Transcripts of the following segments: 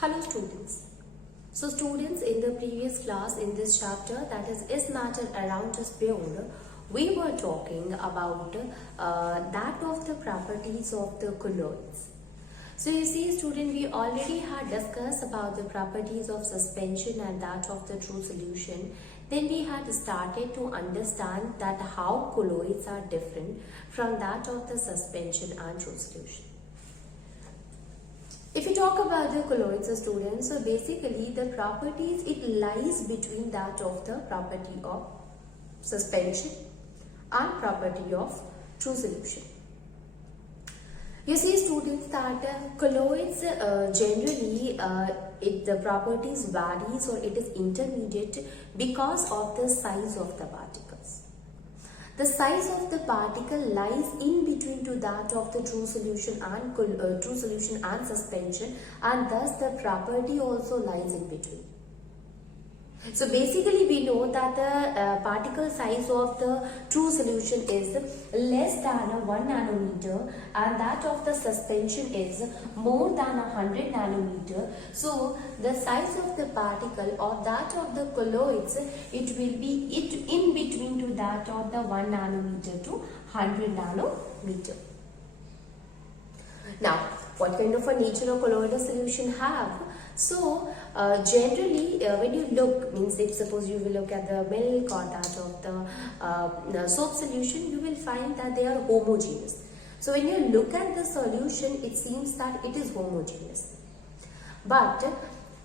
Hello students. So students, in the previous class in this chapter, that is matter around us pure, we were talking about that of the properties of the colloids. So you see student, we already had discussed about the properties of suspension and that of the true solution. Then we had started to understand that how colloids are different from that of the suspension and true solution. If you talk about the colloids, students, so basically the properties, it lies between that of the property of suspension and property of true solution. You see students that colloids generally the properties varies or it is intermediate because of the size of the particles. The size of the particle lies in between to that of the true solution and suspension, and thus the property also lies in between. So basically we know that the particle size of the true solution is less than 1 nanometer and that of the suspension is more than 100 nanometer. So the size of the particle or that of the colloids, it will be in between to that of the 1 nanometer to 100 nanometer. Now, what kind of a nature of colloidal solution have? So, generally, when you look, means if suppose you will look at the milk or that of the soap solution, you will find that they are homogeneous. So, when you look at the solution, it seems that it is homogeneous. But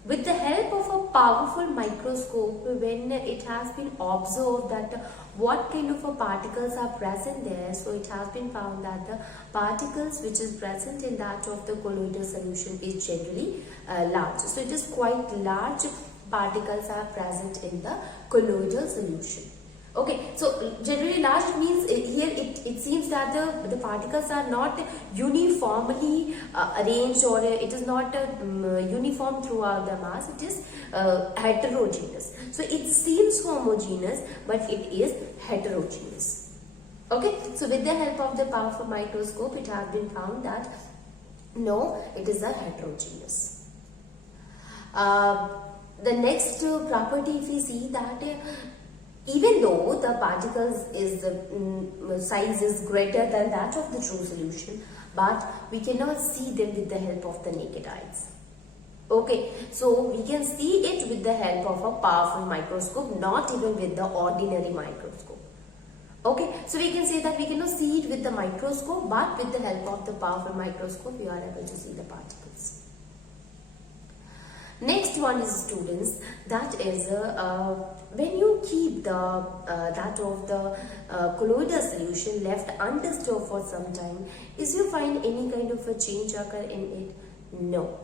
with the help of a powerful microscope, when it has been observed that what kind of a particles are present there, so it has been found that the particles which is present in that of the colloidal solution is generally large. So it is quite large particles are present in the colloidal solution. Okay, so generally large means here it seems that the particles are not uniformly arranged or it is not uniform throughout the mass, it is heterogeneous. So it seems homogeneous but it is heterogeneous. Okay, so with the help of the powerful microscope it has been found that no, it is a heterogeneous. The next property, if we see that even though the particles is size is greater than that of the true solution, but we cannot see them with the help of the naked eyes. Okay, so we can see it with the help of a powerful microscope, not even with the ordinary microscope. Okay, so we can say that we cannot see it with the microscope, but with the help of the powerful microscope, we are able to see the particles. Next one is students, that is when you keep the that of the colloidal solution left undisturbed for some time, is you find any kind of a change occur in it? No.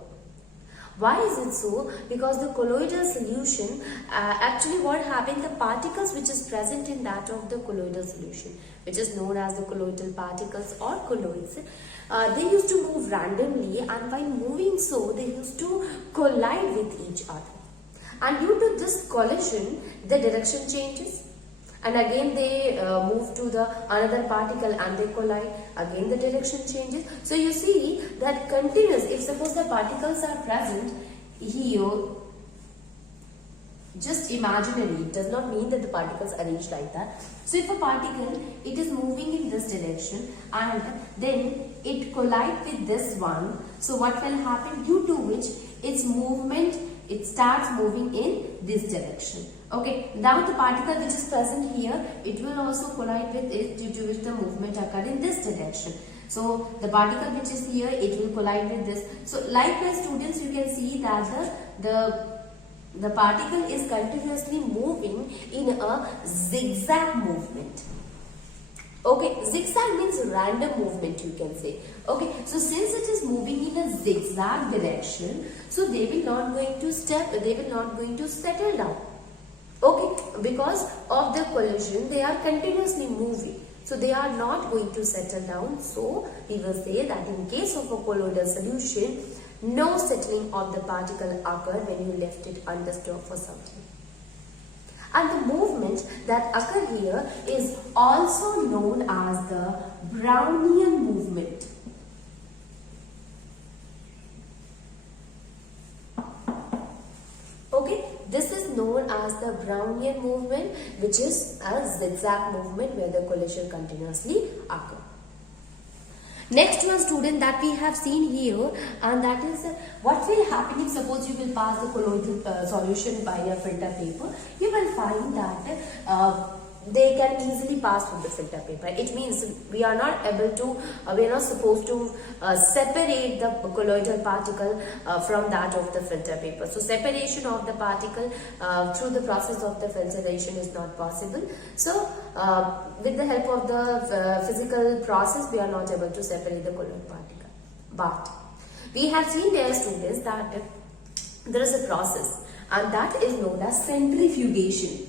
Why is it so? Because the colloidal solution, actually what happened, the particles which is present in that of the colloidal solution, which is known as the colloidal particles or colloids, they used to move randomly, and while moving so, they used to collide with each other. And due to this collision, the direction changes. And again they move to the another particle and they collide, again the direction changes. So you see that continuous, if suppose the particles are present here, just imaginary, it does not mean that the particles are arranged like that. So if a particle, it is moving in this direction and then it collides with this one, so what will happen, due to which its movement, it starts moving in this direction. Okay, now the particle which is present here, it will also collide with it, due to which the movement occur in this direction. So the particle which is here, it will collide with this. So likewise students, you can see that the particle is continuously moving in a zigzag movement. Okay, zigzag means random movement, you can say. Okay, so since it is moving in a zigzag direction, so they will not going to settle down. Okay, because of the collision, they are continuously moving. So they are not going to settle down. So we will say that in case of a colloidal solution, no settling of the particle occur when you left it undisturbed for some time. And the movement that occur here is also known as the Brownian movement. known as the Brownian movement, which is a zigzag movement where the collision continuously occurs. Next one, student, that we have seen here, and that is what will happen if suppose you will pass the colloidal solution by a filter paper. You will find that they can easily pass through the filter paper. It means we are not able to, we are not supposed to separate the colloidal particle from that of the filter paper. So separation of the particle through the process of the filtration is not possible. So with the help of the physical process, we are not able to separate the colloid particle. But we have seen, dear students, that there is a process, and that is known as centrifugation.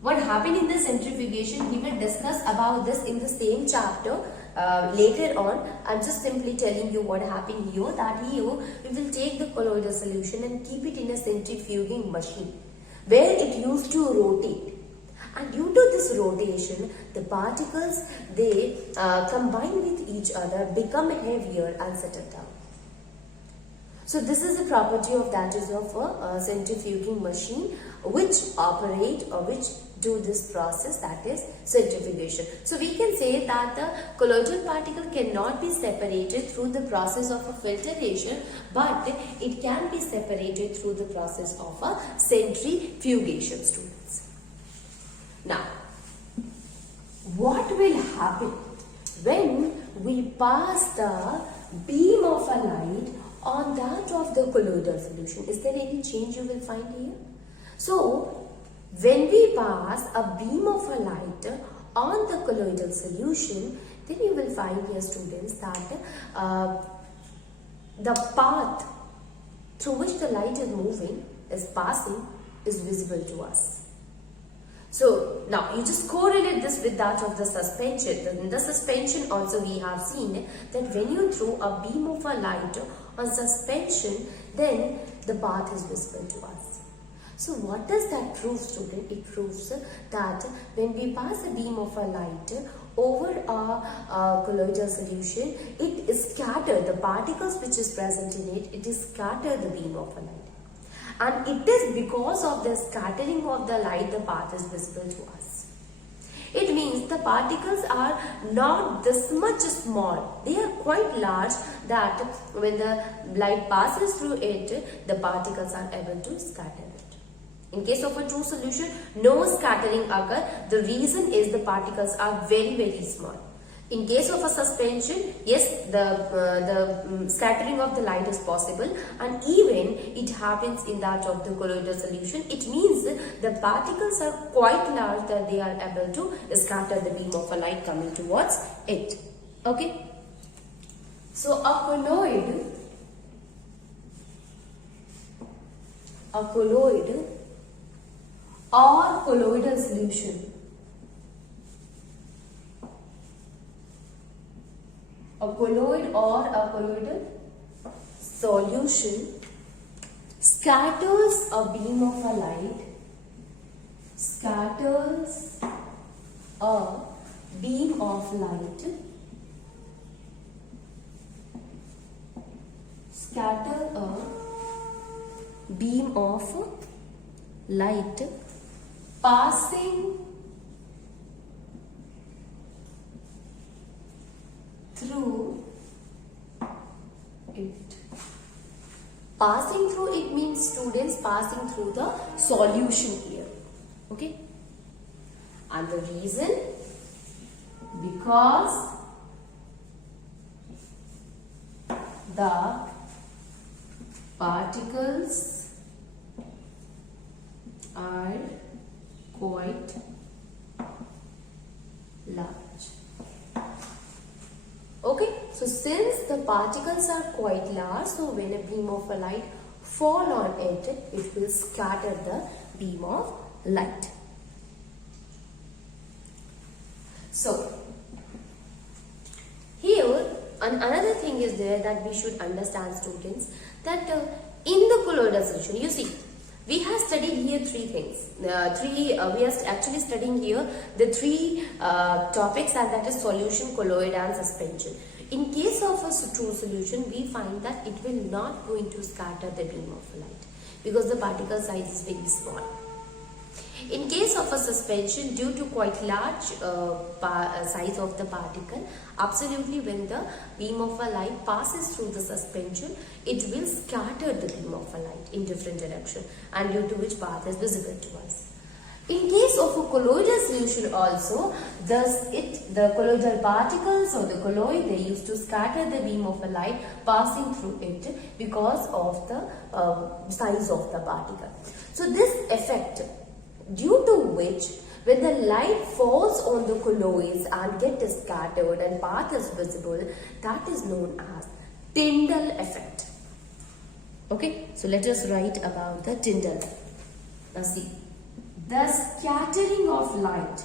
What happened in the centrifugation, we will discuss about this in the same chapter later on. I'm just simply telling you what happened here, that here we will take the colloidal solution and keep it in a centrifuging machine where it used to rotate. And due to this rotation, the particles, they combine with each other, become heavier and settle down. So this is the property of that is of a centrifuging machine which operate or which do this process, that is centrifugation. So we can say that the colloidal particle cannot be separated through the process of a filtration, but it can be separated through the process of a centrifugation, students. Now, what will happen when we pass the beam of a light on that of the colloidal solution? Is there any change you will find here? So, when we pass a beam of a light on the colloidal solution, then you will find here, students, that the path through which the light is moving, is passing, is visible to us. So now you just correlate this with that of the suspension. In the suspension also we have seen that when you throw a beam of a light on suspension, then the path is visible to us. So what does that prove, student? It proves that when we pass a beam of a light over a colloidal solution, it is scattered, the particles which is present in it, it is scattered the beam of a light. And it is because of the scattering of the light, the path is visible to us. It means the particles are not this much small. They are quite large, that when the light passes through it, the particles are able to scatter it. In case of a true solution, no scattering occurs. The reason is the particles are very, very small. In case of a suspension, yes, the scattering of the light is possible, and even it happens in that of the colloidal solution. It means the particles are quite large that they are able to scatter the beam of a light coming towards it. Okay. So a colloid or colloidal solution, a colloid or a colloidal solution scatters a beam of a light, scatters a beam of light, scatter a beam of light passing through it. Passing through it means, students, passing through the solution here. Okay. And the reason, because the particles are quite large. Okay, so since the particles are quite large, so when a beam of a light fall on it, it will scatter the beam of light. So here another thing is there that we should understand, students, that in the colloidal solution, you see, we have studied here three things. We are actually studying here the three topics, and that is solution, colloid and suspension. In case of a true solution, we find that it will not going to scatter the beam of light. because the particle size is very small. In case of a suspension, due to quite large size of the particle, absolutely when the beam of a light passes through the suspension, it will scatter the beam of a light in different direction, and due to which path is visible to us. In case of a colloidal solution also, the colloidal particles or the colloid, they used to scatter the beam of a light passing through it because of the size of the particle. So this effect, due to which when the light falls on the colloids and gets scattered and path is visible, that is known as Tyndall effect. Okay, so let us write about the Tyndall effect. Now see, the scattering of light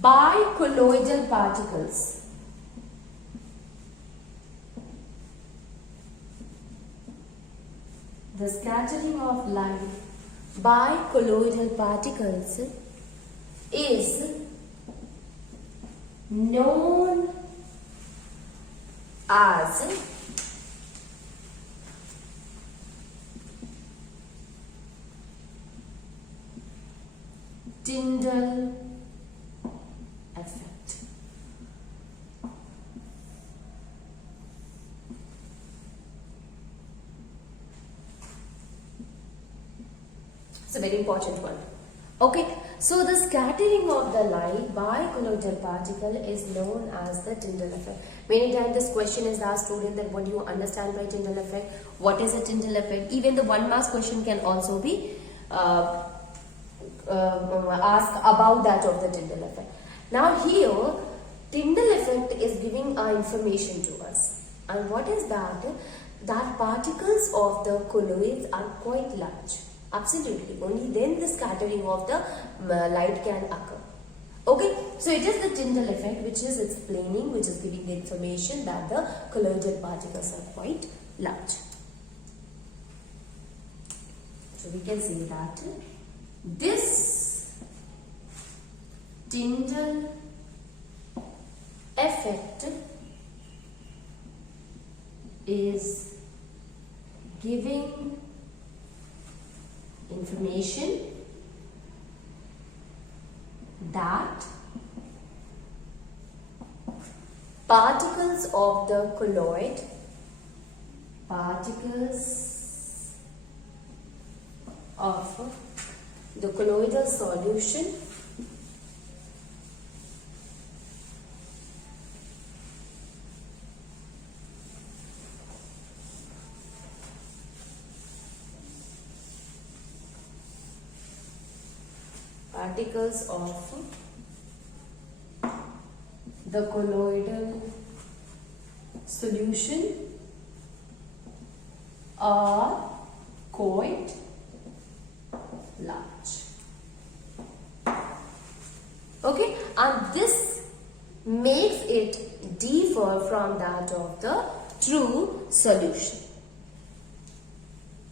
by colloidal particles is known as Tyndall effect. It's a very important one. Okay, so the scattering of the light by colloidal particle is known as the Tyndall effect. Many times this question is asked, student, that what do you understand by Tyndall effect? What is a Tyndall effect? Even the 1 mark question can also be asked about that of the Tyndall effect. Now here, Tyndall effect is giving our information to us. And what is that? That particles of the colloids are quite large. Absolutely. Only then the scattering of the light can occur. Okay. So it is the Tyndall effect which is explaining, which is giving the information that the colloidal particles are quite large. So we can say that this Tyndall effect is giving information that particles of the colloid, colloidal solution particles of the colloidal solution are quite large. Okay, and this makes it differ from that of the true solution.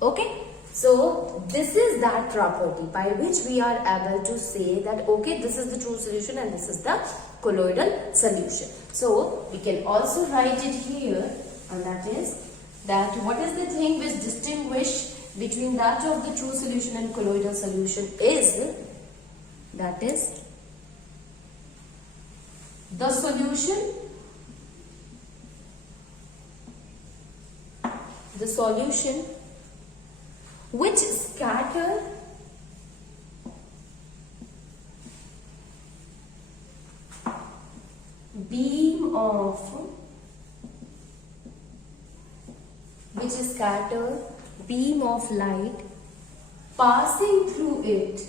Okay. So this is that property by which we are able to say that okay, this is the true solution and this is the colloidal solution. So we can also write it here, and that is that what is the thing which distinguish between that of the true solution and colloidal solution is, that is the solution which scatter beam of light passing through it,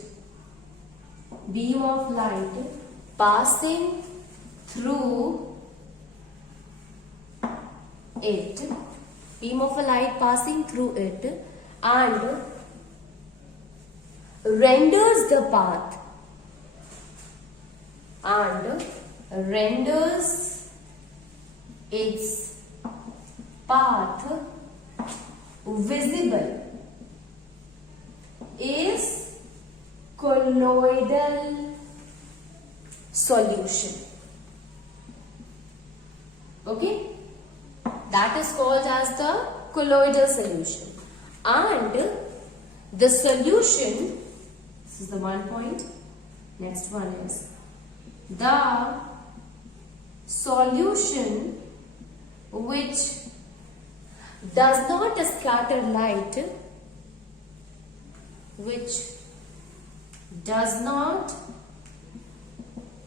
beam of light passing through it, and renders the path its path visible is colloidal solution. Okay, that is called as the colloidal solution. And the solution, this is the one point, next one is the solution which does not scatter light, which does not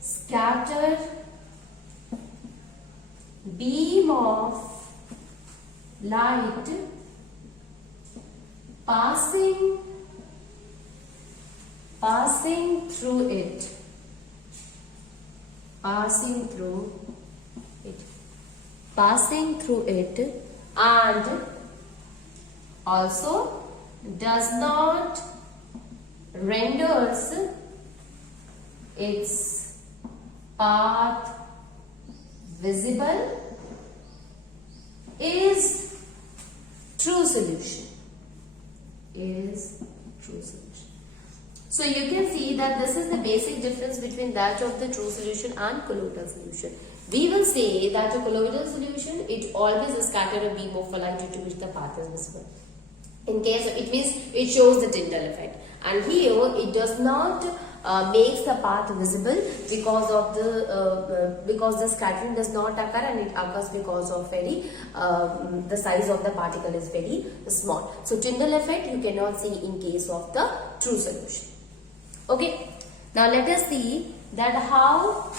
scatter beam of light passing through it, passing through it, and also does not renders its path visible is true solution. So you can see that this is the basic difference between that of the true solution and colloidal solution. We will say that a colloidal solution, it always scatters a beam of light due to which the path is visible. In case it means it shows the Tyndall effect, and here it does not makes the path visible because of the scattering does not occur, and it occurs because of the size of the particle is very small. So Tyndall effect you cannot see in case of the true solution. Okay, now let us see that how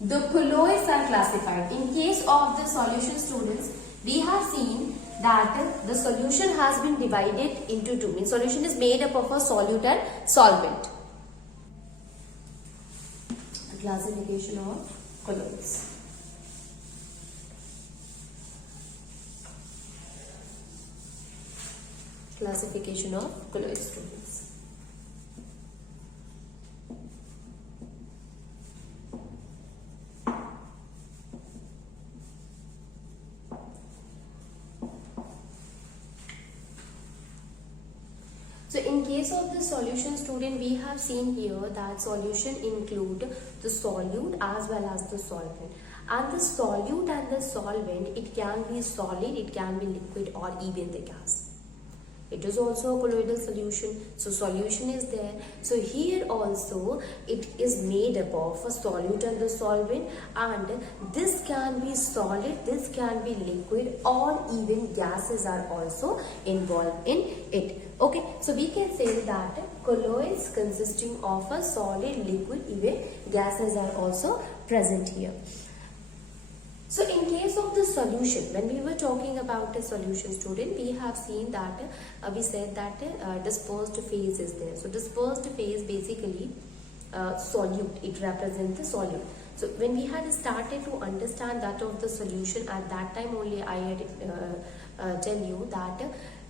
the colloids are classified. In case of the solution, students, we have seen that the solution has been divided into two. Means solution is made up of a solute and solvent. Classification of colloids. Classification of colloid students. So in case of the solution, student, we have seen here that solution include the solute as well as the solvent. And the solute and the solvent, it can be solid, it can be liquid, or even the gas. It is also a colloidal solution. So solution is there. So here also it is made up of a solute and the solvent, and this can be solid, this can be liquid, or even gases are also involved in it. Okay, so we can say that colloids consisting of a solid, liquid, even gases are also present here. So in case of the solution, when we were talking about a solution, student, we have seen that we said that dispersed phase is there. So dispersed phase basically solute, it represents the solute. So when we had started to understand that of the solution, at that time only I had tell you that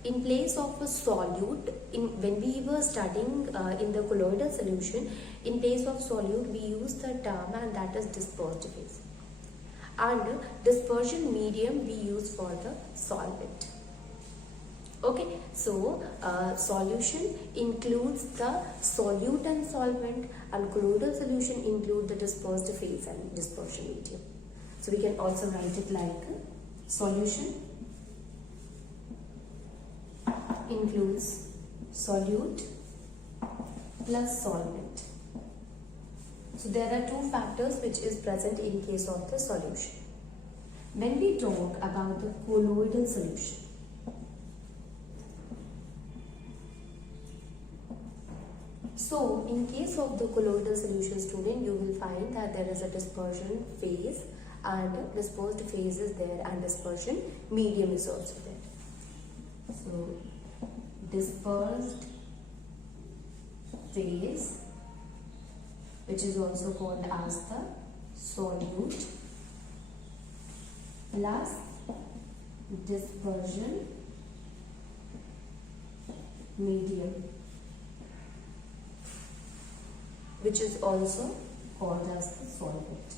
in place of a solute, when we were studying in the colloidal solution, in place of solute we use the term, and that is dispersed phase. And dispersion medium we use for the solvent. Okay, so solution includes the solute and solvent, and colloidal solution include the dispersed phase and dispersion medium. So we can also write it like solution includes solute plus solvent. So there are two factors which is present in case of the solution. When we talk about the colloidal solution, so in case of the colloidal solution, student, you will find that there is a dispersion phase, and dispersed phase is there, and dispersion medium is also there. So dispersed phase, which is also called as the solute, plus dispersion medium, which is also called as the solvent.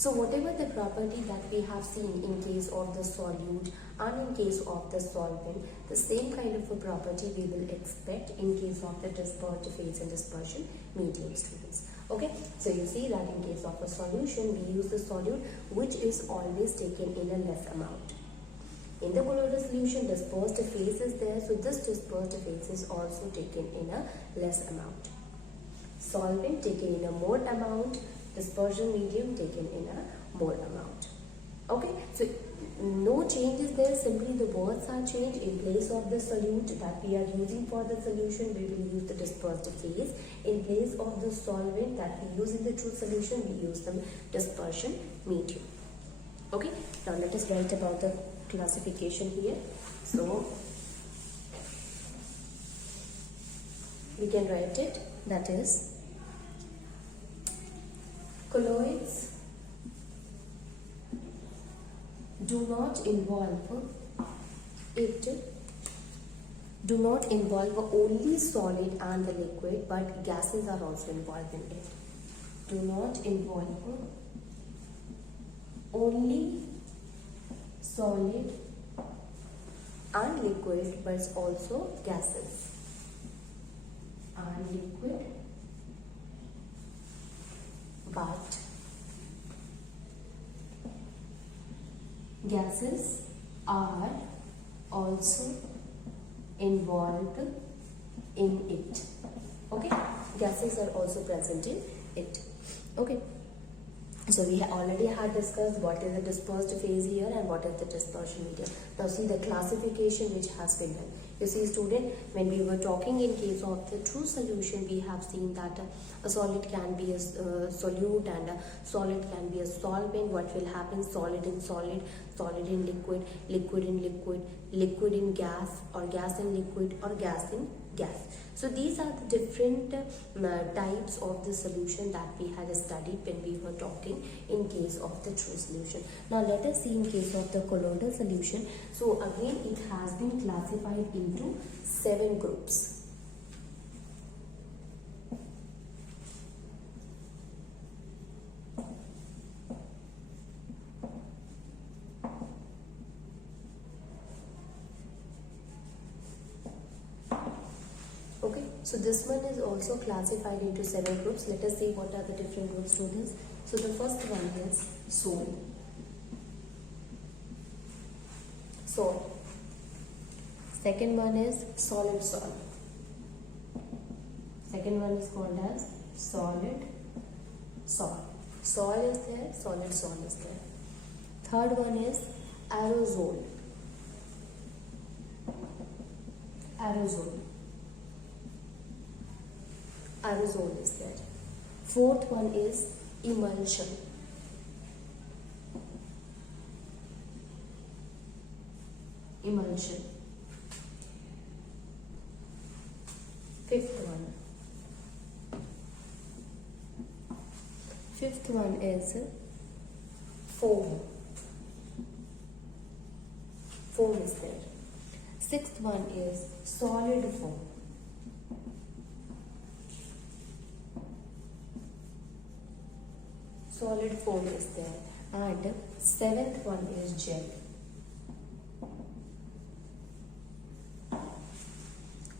So whatever the property that we have seen in case of the solute and in case of the solvent, the same kind of a property we will expect in case of the dispersed phase and dispersion medium, students. Okay, so you see that in case of a solution, we use the solute which is always taken in a less amount. In the colloidal solution, dispersed phase is there, so this dispersed phase is also taken in a less amount. Solvent taken in a more amount, dispersion medium taken in a more amount. Okay, so no change is there, simply the words are changed. In place of the solute that we are using for the solution, we will use the dispersed phase. In place of the solvent that we use in the true solution, we use the dispersion medium. Okay, now let us write about the classification here. So we can write it, that is, colloids do not involve only solid and the liquid, but gases are also involved in it. Do not involve only solid and liquid, but also gases and liquid, but gases are also involved in it. Okay, gases are also present in it. Okay, so we already had discussed what is the dispersed phase here and what is the dispersion medium. Now see the classification which has been done. You see, student, when we were talking in case of the true solution, we have seen that a solid can be a solute and a solid can be a solvent. What will happen? Solid in solid, solid in liquid, liquid in liquid, liquid in gas, or gas in liquid, or gas in gas. So these are the different types of the solution that we had studied when we were talking in case of the true solution. Now let us see in case of the colloidal solution. So again, it has been classified into 7 groups. Okay, so this one is also classified into 7 groups. Let us see what are the different groups, students. So the first one is sol. Sol. Second one is solid sol. Second one is called as solid sol. Sol is there, solid sol is there. Third one is aerosol. Aerosol. Aerosol is there. Fourth one is emulsion. Emulsion. Fifth one is foam. Foam is there. Sixth one is solid foam. Solid foam is there. And seventh one is gel.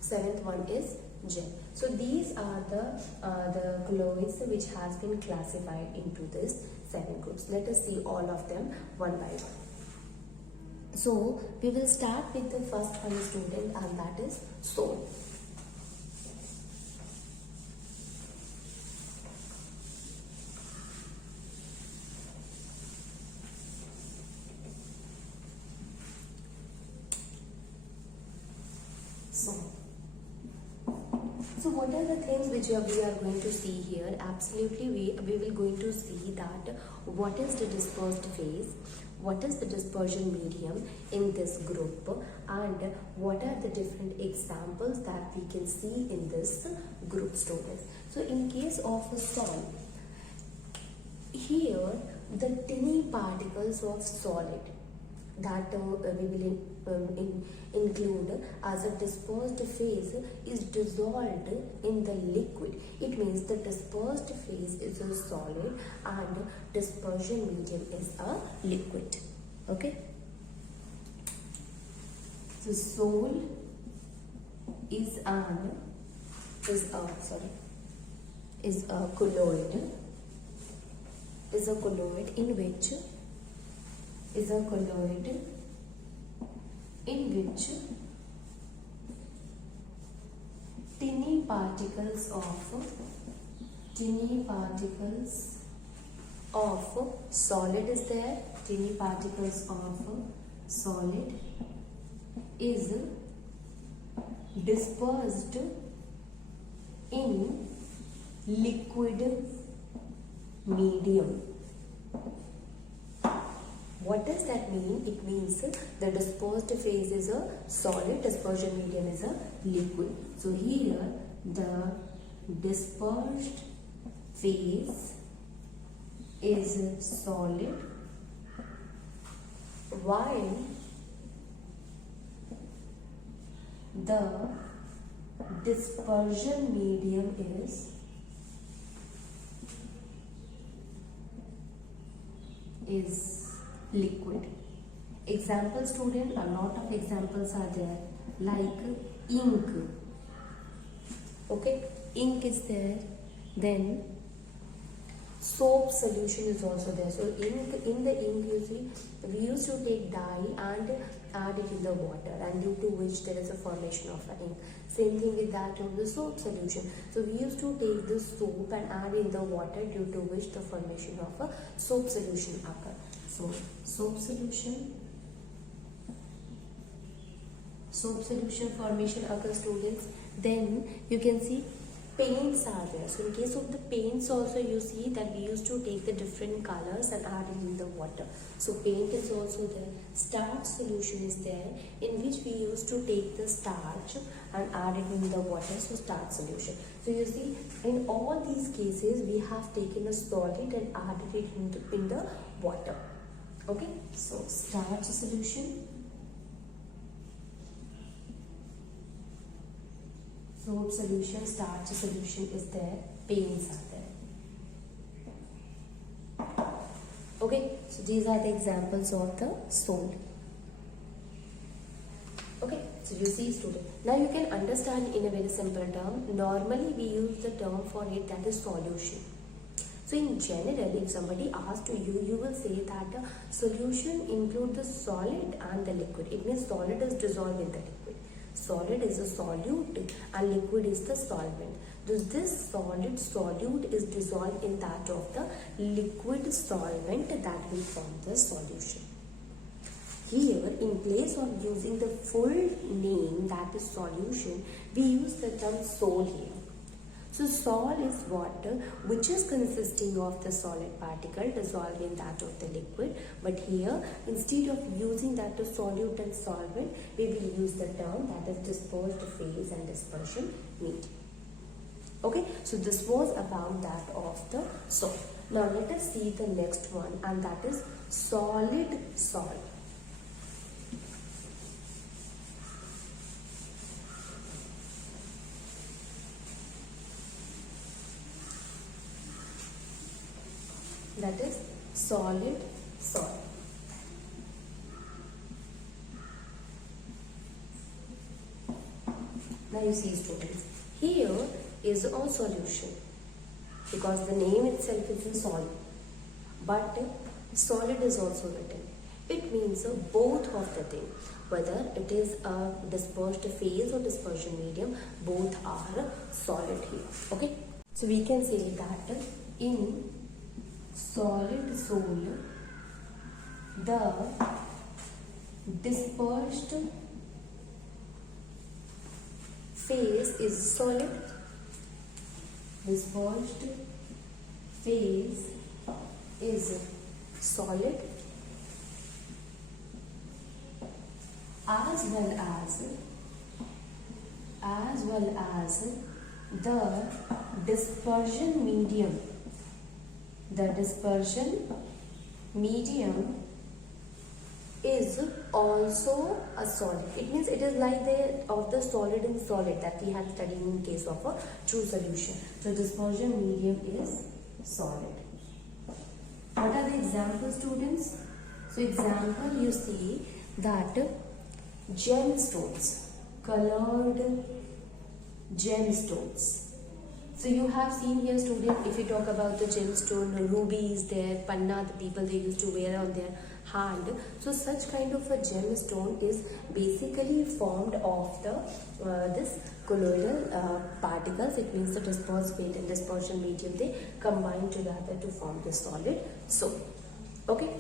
Seventh one is gel. So these are the colloids which has been classified into this 7 groups. Let us see all of them one by one. So we will start with the first one, student, and that is sol. So what are the things which we are going to see here? Absolutely, we will going to see that what is the dispersed phase, what is the dispersion medium in this group, and what are the different examples that we can see in this group, students. So in case of a sol, here the tiny particles of solid that we will include as a dispersed phase is dissolved in the liquid. It means the dispersed phase is a solid and dispersion medium is a liquid. Okay. So sol is a colloid in which tiny particles of solid is there. Tiny particles of solid is dispersed in liquid medium. What does that mean? It means the dispersed phase is a solid, dispersion medium is a liquid. So here the dispersed phase is solid while the dispersion medium is liquid. Example student, a lot of examples are there like ink. Okay, ink is there, then soap solution is also there. So in the ink you see we used to take dye and add it in the water, and due to which there is a formation of an ink. Same thing with that of the soap solution. So we used to take the soap and add in the water, due to which the formation of a soap solution occur. So soap solution formation occurs students. Then you can see paints are there. So in case of the paints also you see that we used to take the different colors and add it in the water. So paint is also there. Starch solution is there, in which we used to take the starch and add it in the water. So starch solution. So you see in all these cases we have taken a solid and added it in the water. Okay, so starch solution, soap solution, starch solution is there, paints are there. Okay, so these are the examples of the sol. Okay, so you see student. Now you can understand in a very simple term. Normally we use the term for it, that is solution. So in general, if somebody asks to you, you will say that the solution includes the solid and the liquid. It means solid is dissolved in the liquid. Solid is a solute and liquid is the solvent. Thus this solid solute is dissolved in that of the liquid solvent that will form the solution. Here, in place of using the full name, that is solution, we use the term sol here. So sol is water which is consisting of the solid particle dissolved in that of the liquid. But here, instead of using that to solute and solvent, we will use the term that is dispersed phase and dispersion medium. Okay, so this was about that of the sol. Now let us see the next one, and that is solid sol. That is solid sol. Now you see students, here is a solution because the name itself is in sol, but solid is also written. It means both of the thing, whether it is a dispersed phase or dispersion medium, both are solid here. Okay, so we can say that in solid sol, the dispersed phase is solid. Dispersed phase is solid, as well as the dispersion medium. The dispersion medium is also a solid. It means it is like the of the solid and solid that we had studied in case of a true solution. The dispersion medium is solid. What are the examples, students? So example, you see that gemstones, colored gemstones. So you have seen here, student, if you talk about the gemstone, ruby is there, panna, the people they used to wear on their hand. So such kind of a gemstone is basically formed of the this colloidal particles. It means the dispersed weight and dispersion medium, they combine together to form the solid. So, okay.